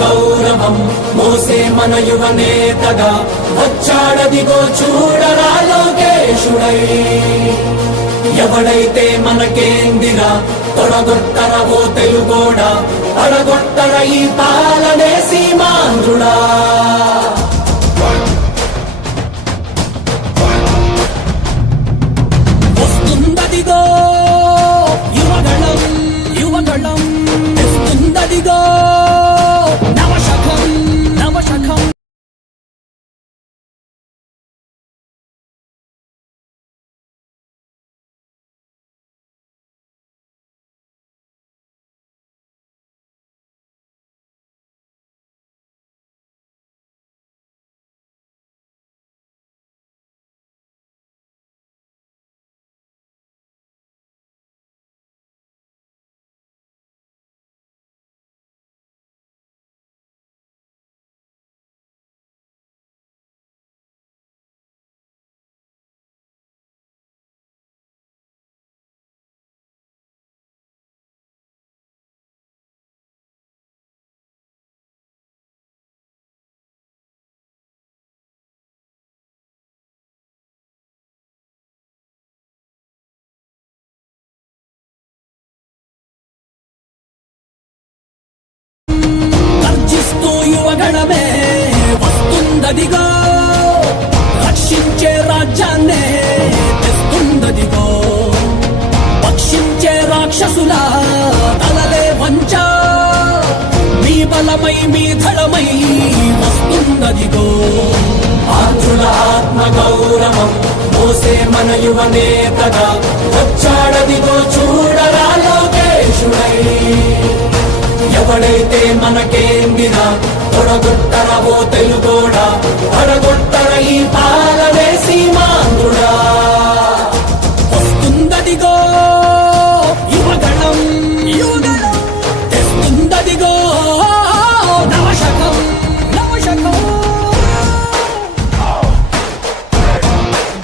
గౌరవం మోసే మన యువ నేతగా వచ్చాడదిగో చూడరా లోకేశుడై. ఎవడైతే మనకేందిరా తొడగొట్టరవో తెలుగోడా, అడగొట్టర ఈ పాలనే సీమాంధ్రుడా. వస్తుందదిగో యువగళం యువగళం, వస్తుందదిగో నవశకం నవశకం. యువగణమే వస్తుందదిగో, రక్షించే రాజ్యాన్నే తెస్తుందదిగో. పక్షించే రాక్షసుల తలలే వంచ, మీ బలమై మీ ధళమై వస్తుందదిగో. ఆంధ్రుల ఆత్మ గౌరవం మోసే మన యువ నేతగా వచ్చాడదిగో చూడరా లోకేశుడై. ఎవడైతే మనకేందిరా తొడగొట్టరవో తెలుగోడా, అడగొట్టర ఈ పాలనే సీమాంధ్రుడా. వస్తుందదిగో యువగణం యువగణం, తెస్తుందదిగో నవశకం నవశకం.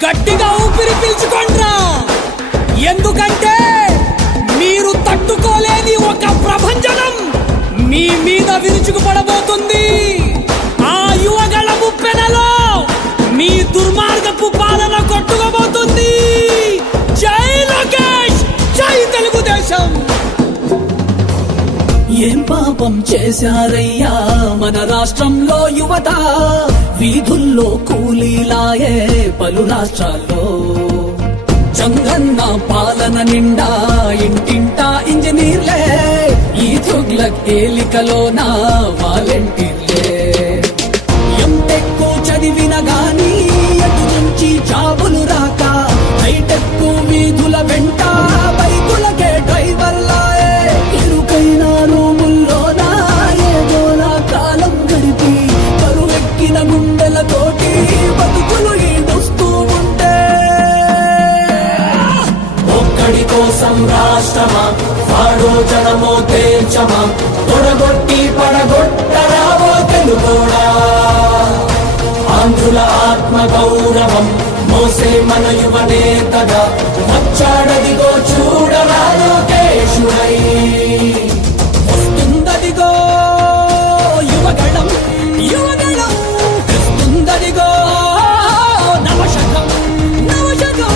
గట్టిగా ఊపిరి పీల్చుకోండ్రా, ఎందుకంటే మీరు తట్టుకోలేని ఒక ప్రభంజనం మీ మీద విరుచుకుపడబోతుంది. ఆ యువగళ ముప్పెనలో మీ దుర్మార్గపు పాలన కొట్టుకోబోతుంది. జై లోకేష్, జై తెలుగుదేశం. ఏం పాపం చేశారయ్యా మన రాష్ట్రంలో యువత, వీధుల్లో కూలీలాయే పలు రాష్ట్రాల్లో. చంగన్న పాలన నిండా ఇంటింటా ఇంజనీర్లే, ఈ తుగ్లక్ ఏలికలోన వాలంటీర్లే. ఎంటెక్కు చదివిన గాని ఎటు నుంచి జాబులు రాక, హైటెక్కు వీధుల వెంట బైకులకే డ్రైవర్లాయే. ఇరుకైన రూముల్లోన ఏదోలా కాలం గడిపి, కరువెక్కిన గుండెలతోటి బతుకులు ఈడుస్తూ ఉంటే, ఒక్కడి కోసం రాష్ట్రమా వాడో జనమో తేల్చమా, తొడగొట్టి పడగొట్టరావో తెలుగోడా. ఆంధ్రుల ఆత్మ గౌరవం మోసే మన యువ నేతగా వచ్చాడదిగో చూడరా లోకేశుడై. వస్తుందదిగో యువగణం యువగణం, తెస్తుందదిగో నవశకం నవశకం.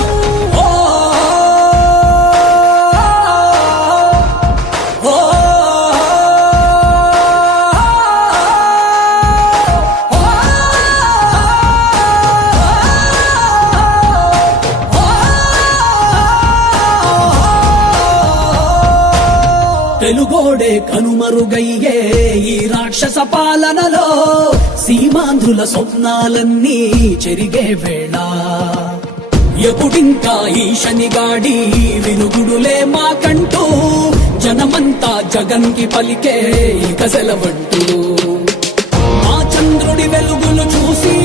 తెలుగోడే కనుమరుగయ్యే ఈ రాక్షస పాలనలో, సీమాంధ్రుల స్వప్నాలన్నీ చెరిగే వేళ. ఎప్పుడింకా ఈ శనిగాడి వినుగుడులే మాకంటూ, జనమంతా జగన్ కి పలికే ఇక సెలవంటూ. మా చంద్రుడి వెలుగులు చూసి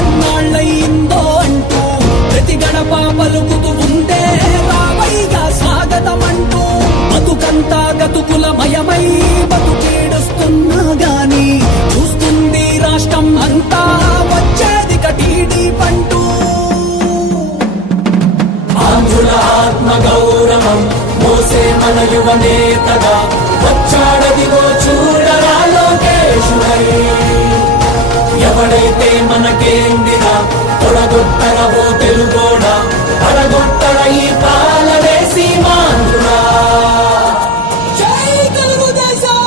ఎన్నాళ్ళయిందో అంటూ, ప్రతి గడప పలుకుతూ ఉండే రావయ్యా స్వాగతమంటూ. బతుకంతా గతుకులమయమై బతుకేడుస్తున్నా గాని, చూస్తుంది రాష్ట్రం అంతా వచ్చేది కటీడీ పంటూ. ఆంధ్రుల ఆత్మ గౌరవం మోసే మన యువ నేతగా వచ్చాడదిగో చూడరా లోకేశుడై. వెంకటేశుడై ఎవడైతే మనకేందిరా తొడగొట్టరవో తెలుగోడా పడగొట్టర ఈ పాలనే సీమాంధ్రుడా జై తెలుగుదేశం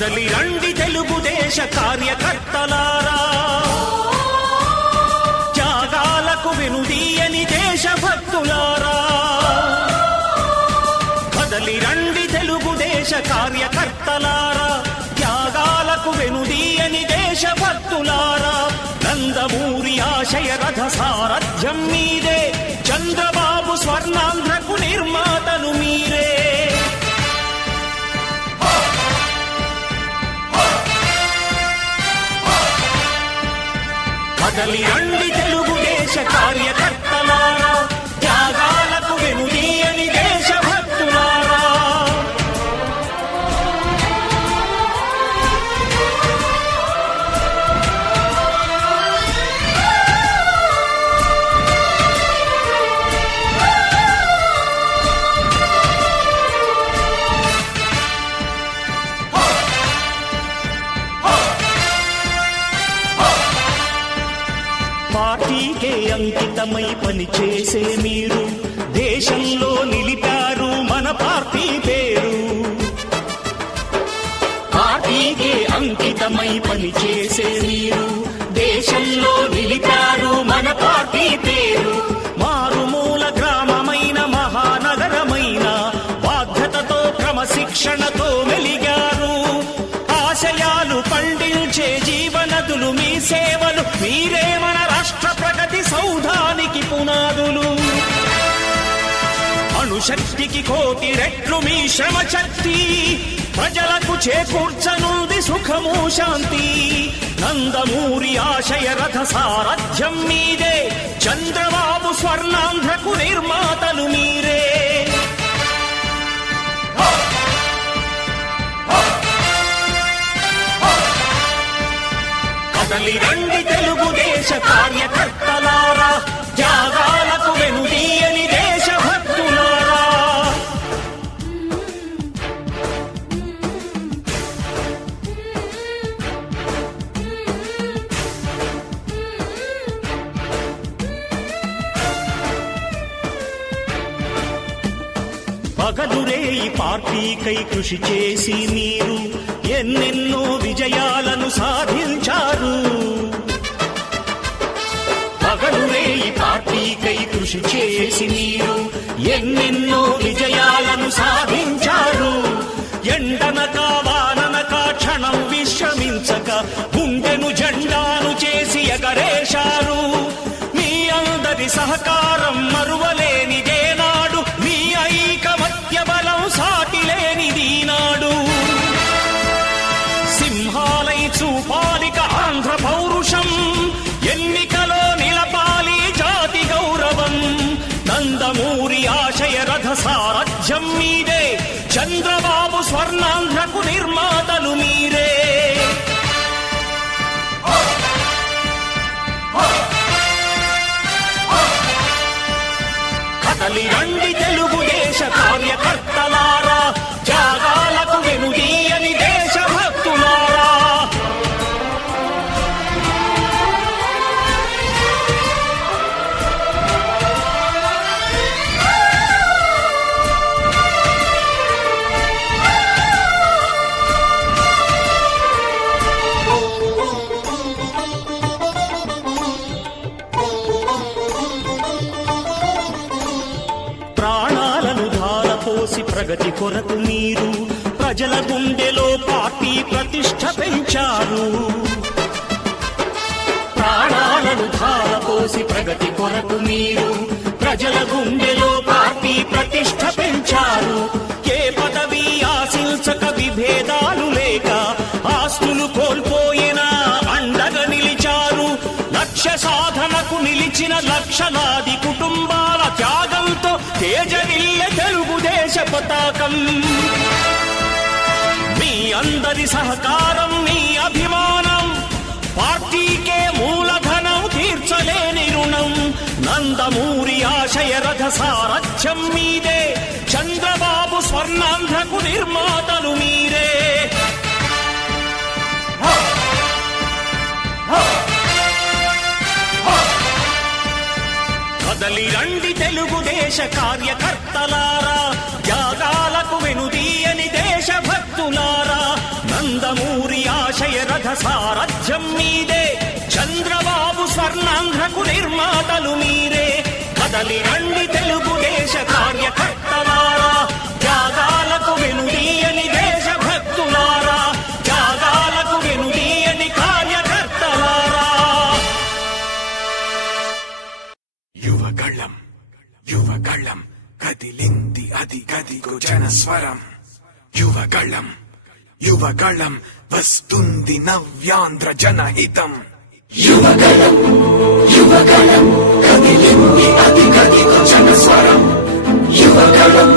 కదలి రండి తెలుగుదేశ కార్యకర్తలారా, త్యాగాలకు వెనుదీయని దేశభక్తులారా. కదలి రండి తెలుగుదేశ కార్యకర్తలారా, త్యాగాలకు వెనుదీయని దేశభక్తులారా. నందమూరి ఆశయ రథ సారథ్యం మీదే, చంద్రబాబు స్వర్ణాంధ్రకు నిర్మాతలు మీరే. కదలి రండి తెలుగుదేశ కార్యకర్తలారా, త్యాగాలకు వెనుదీయని దేశభక్తులారా. పార్టీకే అంకితమై పనిచేసే మీరు దేశంలో నిలిపారు మన పార్టీ పేరు. పార్టీకే అంకితమై పనిచేసే మీరు దేశంలో నిలిపారు మన పార్టీ పేరు. మారుమూల గ్రామమైన మహానగరమైన బాధ్యతతో క్రమశిక్షణతో మెలిగారు. ఆశయాలు పండించే జీవనదులు మీ సేవలు, మీరే మన రాష్ట్ర ప్రగతి సౌధానికి పునాదులు. అణుశక్తికి కోటి రెట్లు మీ శ్రమ శక్తి, ప్రజలకు చేకూర్చనుంది సుఖము శాంతి. నందమూరి ఆశయ రథ సారథ్యం మీదే, చంద్రబాబు స్వర్ణాంధ్రకు నిర్మాతలు మీరే. కదలి రండి తెలుగుదేశ కార్యకర్తలారా, త్యాగాలకు వెనుదీయని దేశభక్తులారా. పగలురే ఈ పార్టీకై కృషి చేసి మీరు ఎన్నెన్నో విజయాలను సాధించారు. పగలురే ఈ పార్టీకై కృషి చేసి మీరు ఎన్నెన్నో విజయాలను సాధించారు. ఎండనక వాననక క్షణం విశ్రమించక గుండెను జెండాను చేసి ఎగరేశారు. మీ అందరి సహకారం మరువలేనిదే నాడు, మీ ఐకమత్య బలం సాటిలేనిది నాడు. సింహాలై చూపాలిక ఆంధ్ర పౌరుషం, ఎన్నికలో నిలపాలి జాతి గౌరవం. నందమూరి ఆశయ రథ సారథ్యం మీదే, చంద్రబాబు స్వర్ణాంధ్రకు నిర్మాతలు మీరే. కదలి రండి తెలుగుదేశ కార్యకర్తలారా, త్యాగాలకు వెనుదీయని దేశభక్తులారా. ప్రాణాలను ధారపోసి ప్రగతి కొరకు మీరు ప్రజల గుండెలో పార్టీ ప్రతిష్ఠ పెంచారు. ప్రాణాలను ధారపోసి ప్రగతి కొరకు మీరు ప్రజల గుండెలో పార్టీ ప్రతిష్ఠ పెంచారు. ఏ పదవి ఆశించక విభేదాలు లేక ఆస్తులు కోల్పోయినా అండగా నిలిచారు. లక్ష్య సాధనకు నిలిచిన లక్షలాది కుటుంబాల త్యాగంతో తేజరిల్లె తెలుగుదేశ పతాకం. మీ అందరి సహకారం, మీ అభిమానం పార్టీకే మూలధనం, తీర్చలేని రుణం. నందమూరి ఆశయ రథ సారథ్యం మీదే, చంద్రబాబు స్వర్ణాంధ్రకు నిర్మాతలు మీరే. కదలి రండి తెలుగుదేశ కార్యకర్తలారా, త్యాగాలకు వెనుదీయని దేశభక్తులారా. నందమూరి ఆశయ రథ సారథ్యం మీదే, చంద్రబాబు స్వర్ణాంధ్రకు నిర్మాతలు మీరే. కదలి రండి తెలుగుదేశ కార్యకర్తలారా, త్యాగాలకు వెనుదీయని దేశభక్తులారా, త్యాగాలకు వెనుదీయని కార్యకర్తలారా. యువగళం యువగళం కదిలింది అది గదిగో జనస్వరం. యువగళం యువగళం వస్తుంది నవ్యాంధ్ర జనహితం. యువగళం యువగళం కదిలింది అది గదిగో జనస్వరం. యువగళం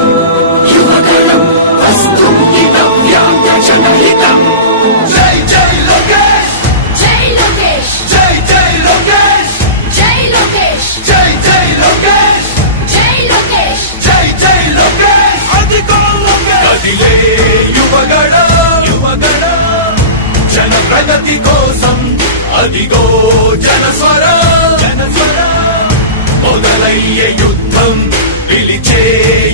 యువగళం వస్తుంది నవ్యాంధ్ర జనహితం. జై జై లోకేష్, జై లోకేష్, జై జై లోకేష్, జై లోకేష్, జై జై లోకేష్, జై లోకేష్. జై జై లోకేష్. అదిగో లోకేష్ కదిలే యువగళం యువగళం జన ప్రగతి కోసం. అదిగో జనస్వరం జనస్వరం మొదలయ్యే యుద్ధం, పిలిచే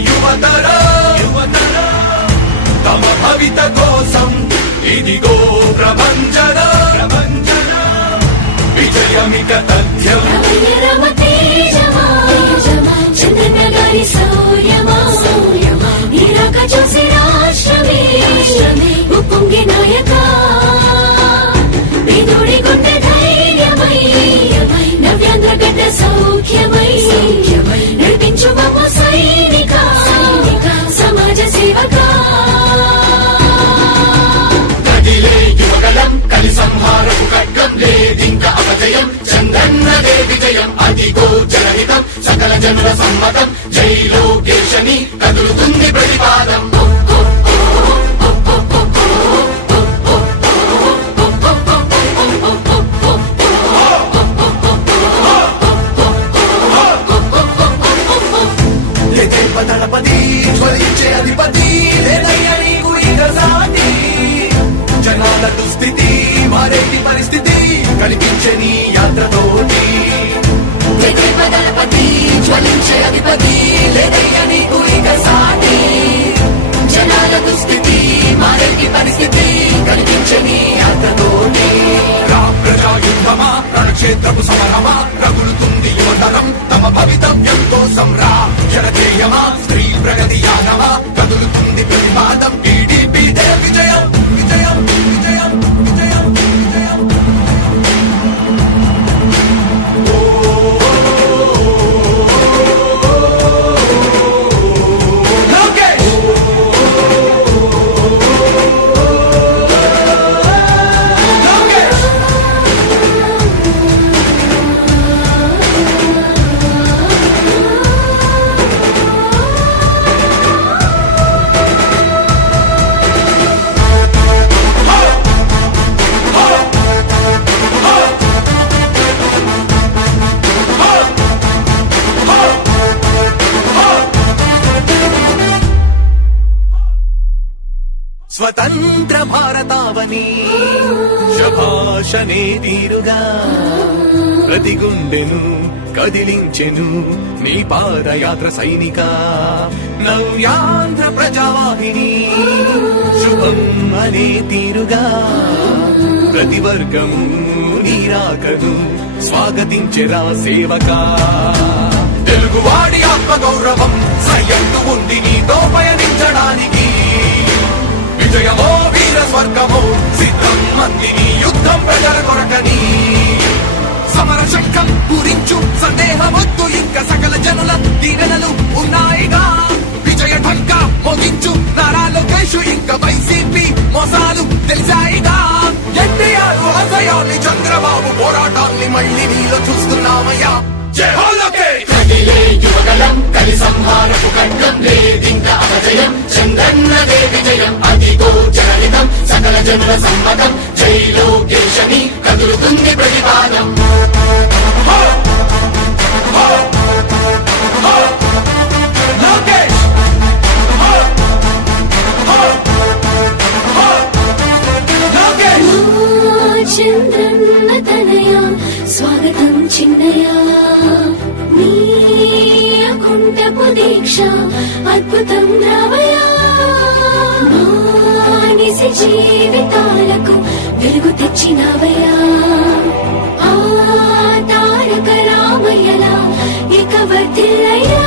యువతరం యువతరం తమ భవిత కోసం. ఇదిగో ప్రభంజన ప్రభంజన విజయమిక తథ్యం. రమయ రమ తేజమా, చంద్రన్న గారి సౌర్యమా, నీరాక చూసి రాష్ట్రమే ఉప్పొంగే నాయక. పేదోడి గుండె ధైర్యమై, నవ్యాంధ్ర గడ్డ సౌఖ్యమై, నడిపించు మమ్మ సైనిక, సమాజ సేవక. కదిలే యువగలం కలి సంహారపు ఖడ్గం, లేదింక అపజయం, చంద్రన్నదే విజయం. అదిగో జనహితం, సకల జనుల సమ్మతం. జై లోకేశని కదులుతుంది ప్రతిపాదం. దళపతి జ్వలించే అధిపతి, లేదయ్య నీకు ఇక సాటి. జనాల దుస్థితి మారేటి పరిస్థితి కనిపించే నీ యాత్రతోటి. దళపతి జ్వలించే అధిపతి, లేదయ్య నీకు ఇక సాటి. జనాల దుస్థితి మారేటి పరిస్థితి కనిపించే నీ యాత్రతోటి. రా ప్రజా యుద్ధమా, రణక్షేత్రపు సమరమా, రగులుతుంది యువతరం తమ భవితవ్యం కోసం. రా జనజేయమా, స్త్రీ ప్రగతి యానమా, కదులుతుంది ప్రతిపాదం. టీడీపీ దే విజయం విజయం విజయం విజయం విజయం. లోకేష్ లోకేష్ స్వతంత్ర భారతావని శభాషనే తీరుగా ప్రతి గుండెను కదిలించెను నీ పాదయాత్ర సైనిక. నవ్యాంధ్ర ప్రజావాహిని శుభం అనే తీరుగా ప్రతి వర్గము నీరాకను స్వాగతించెరా సేవక. తెలుగువాడి ఆత్మగౌరవం సయ్యంటూ ఉంది నీతో పయనించడానికి. విజయమో వీర స్వర్గమో సిద్ధం మందిని యుద్ధం ప్రజల కొరకని. సమర శంఖం పూరించు సందేహమొద్దు, ఇంకా సకల జనుల దీవెనలు ఉన్నాయిగా. విజయ ఢంక మోగించు నారా లోకేష్, ఇంకా వైసీపీ మోసాలు తెలిసాయిగా. ఎన్టీఆర్ ఆశయాల్ని చంద్రబాబు పోరాటాల్ని మళ్ళీ నీలో చూస్తున్నామయ్యా జై హో లోకేష్ కదిలే యువగలం కలి సంహారపు ఖండం లేదింక అపజయం చంద్రన్నదే విజయం అదిగో జనహితం సకల జనుల సమ్మతం జై లోకేశని కదులుతుంది ప్రతిపాదం లోకేష్ లోకేష్ చంద్రన్న తనయ స్వాగతం చిన్నయ నీ అకుంఠపు దీక్ష అద్భుతం రావయా మానిసి జీవితాలకు వెలుగు తెచ్చినవయా ఆ తారక రామయ్యలా ఇక వర్ధిల్లయ్యా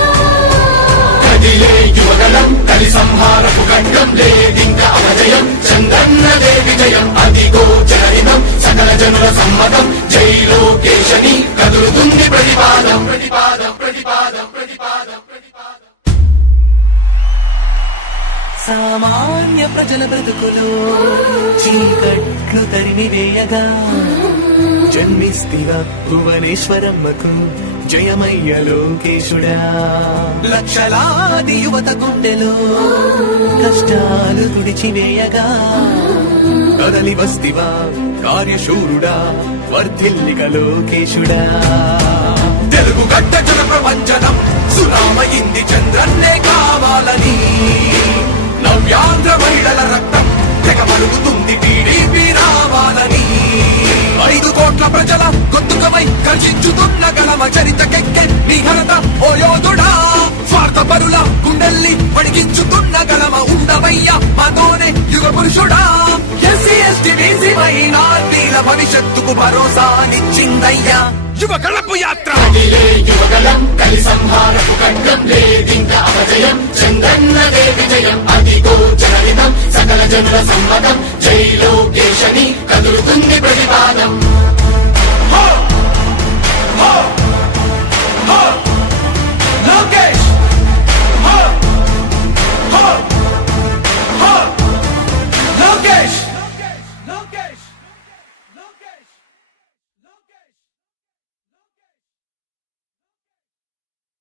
కదిలే యువగలం కలి సంహారపు ఖండం లేదింక అపజయం చంద్రన్నదే విజయం అదిగో జనహితం సకల జనుల సమ్మతం జై లోకేశని కదులుతుంది ప్రతిపాదం ప్రతిపాదం ప్రతిపాదం ప్రతిపాదం ప్రతిపాదం సామాన్య ప్రజల బ్రతుకులో చీకట్లు తరిమి వేయగా జన్మిస్తివ భువనేశ్వరమ్మకు జయమయ్య లోకేశుడా లక్షలాది యువత గుండెలో కష్టాలు తుడిచివేయగా కదలి వస్తివా కార్యశూరుడా వర్ధిల్లిక లోకేశుడా తెలుగు గడ్డ జన ప్రపంచనం సునామయింది చంద్రన్నే కావాలని నవ్యాంధ్ర మహిళల రక్తం తెగ మరుగుతుంది టీడీపీ రావాలని 5 కోట్ల ప్రజల గొంతుకమై కర్షించుతున్న గలమ చరితకెక్కె నీ ఘనత ఓ యోధుడా స్వార్థ పరుల గుండెల్ని పడిగించుతున్న గలమ ఉండవయ్య మాతోనే యుగ పురుషుడా ఎస్సీ ఎస్టీ బీసీ మైనార్టీల భవిష్యత్తుకు భరోసా నిచ్చిందయ్యా యువ గళపు యాత్ర కదిలే యువగలం